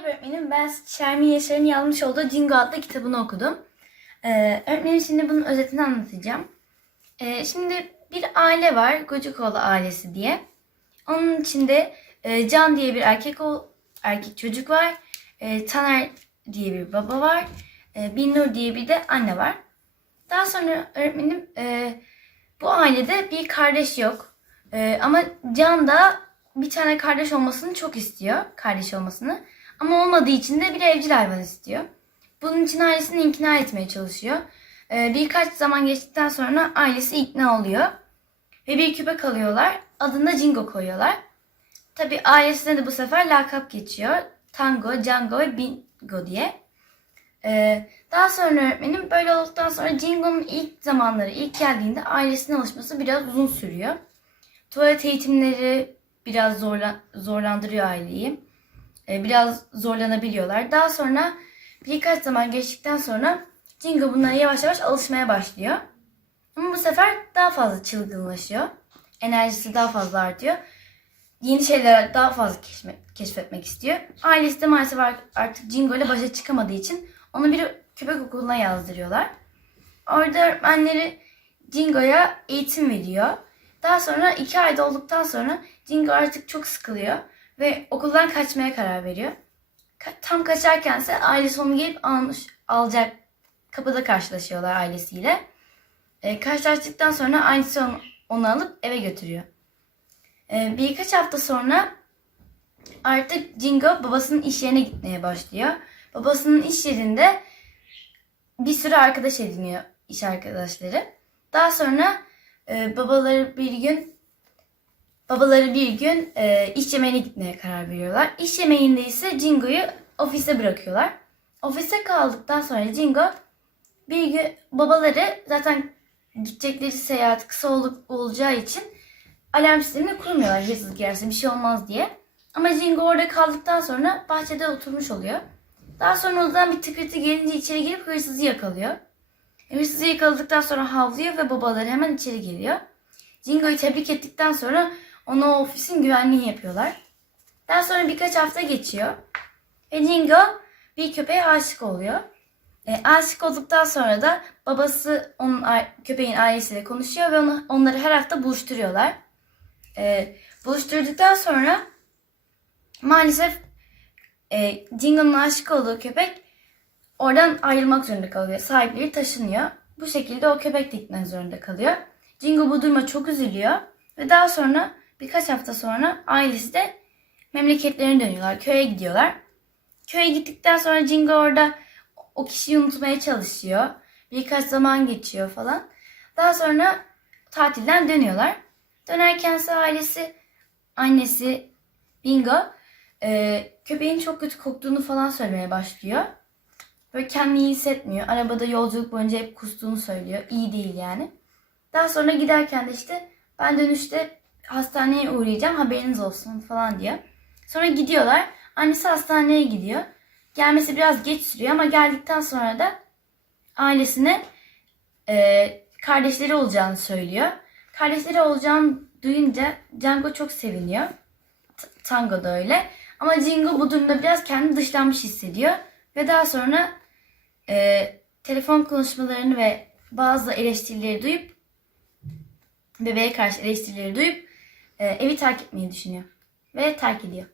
Merhaba öğretmenim. Ben Şermin Yaşar'ın yazmış olduğu Jingo adlı kitabını okudum. Ee, öğretmenim şimdi bunun özetini anlatacağım. Ee, şimdi bir aile var. Gocukoğlu ailesi diye. Onun içinde e, Can diye bir erkek o erkek çocuk var. E, Taner diye bir baba var. E, Binnur diye bir de anne var. Daha sonra öğretmenim e, bu ailede bir kardeş yok. E, ama Can da bir tane kardeş olmasını çok istiyor. Kardeş olmasını. Ama olmadığı için de bir evcil hayvan istiyor. Bunun için ailesini ikna etmeye çalışıyor. E, birkaç zaman geçtikten sonra ailesi ikna oluyor. Ve bir köpek alıyorlar. Adını da Jingo koyuyorlar. Tabi ailesine de bu sefer lakap geçiyor. Tango, Django ve Bingo diye. Ee, daha sonra öğretmenim böyle olduktan sonra Jingo'nun ilk zamanları, ilk geldiğinde ailesine alışması biraz uzun sürüyor. Tuvalet eğitimleri biraz zorla, zorlandırıyor aileyi. Ee, biraz zorlanabiliyorlar. Daha sonra birkaç zaman geçtikten sonra Jingo bunlara yavaş yavaş alışmaya başlıyor. Ama bu sefer daha fazla çılgınlaşıyor. Enerjisi daha fazla artıyor. Yeni şeyler daha fazla keşfetmek istiyor. Ailesi de maalesef ar- artık Jingo ile başa çıkamadığı için onu bir köpek okuluna yazdırıyorlar. Orada öğretmenleri Jingo'ya eğitim veriyor. Daha sonra iki ayda olduktan sonra Jingo artık çok sıkılıyor ve okuldan kaçmaya karar veriyor. Ka- tam kaçarkense ailesi onu gelip almış, alacak. Kapıda karşılaşıyorlar ailesiyle. E, karşılaştıktan sonra ailesi onu, onu alıp eve götürüyor. E, birkaç hafta sonra artık Jingo babasının iş yerine gitmeye başlıyor. Babasının iş yerinde bir sürü arkadaş ediniyor iş arkadaşları. Daha sonra e, babaları bir gün babaları bir gün e, iş yemeğine gitmeye karar veriyorlar. İş yemeğinde ise Jingo'yu ofise bırakıyorlar. Ofise kaldıktan sonra Jingo bir gün babaları zaten gidecekleri seyahat kısa olup olacağı için alarm sistemini kurmuyorlar hırsız girerse bir şey olmaz diye. Ama Jingo orada kaldıktan sonra bahçede oturmuş oluyor. Daha sonra odadan bir tıkırtı gelince içeri girip hırsızı yakalıyor. E, Hırsızı yakaladıktan sonra havlıyor ve babaları hemen içeri geliyor. Jingo'yu tebrik ettikten sonra ona o ofisin güvenliğini yapıyorlar. Daha sonra birkaç hafta geçiyor. Ve Jingo bir köpeğe aşık oluyor. E, aşık olduktan sonra da babası onun köpeğin ailesiyle konuşuyor ve onu, onları her hafta buluşturuyorlar. E, buluşturduktan sonra maalesef e, Jingo'nun aşık olduğu köpek oradan ayrılmak zorunda kalıyor. Sahipleri taşınıyor. Bu şekilde o köpek de gitmek zorunda kalıyor. Jingo bu duruma çok üzülüyor ve daha sonra birkaç hafta sonra ailesi de memleketlerine dönüyorlar. Köye gidiyorlar. Köye gittikten sonra Jingo orada o kişiyi unutmaya çalışıyor. Birkaç zaman geçiyor falan. Daha sonra tatilden dönüyorlar. Dönerkense ailesi, annesi Bingo e, köpeğin çok kötü koktuğunu falan söylemeye başlıyor. Böyle kendini iyi hissetmiyor. Arabada yolculuk boyunca hep kustuğunu söylüyor. İyi değil yani. Daha sonra giderken de işte ben dönüşte hastaneye uğrayacağım haberiniz olsun falan diyor. Sonra gidiyorlar. Annesi hastaneye gidiyor. Gelmesi biraz geç sürüyor ama geldikten sonra da ailesine e, kardeşleri olacağını söylüyor. Kardeşleri olacağını duyunca Django çok seviniyor. T- Tango da öyle. Ama Jingo bu durumda biraz kendini dışlanmış hissediyor. Ve daha sonra e, telefon konuşmalarını ve bazı eleştirileri duyup bebeğe karşı eleştirileri duyup evi terk etmeyi düşünüyor. Ve terk ediyor.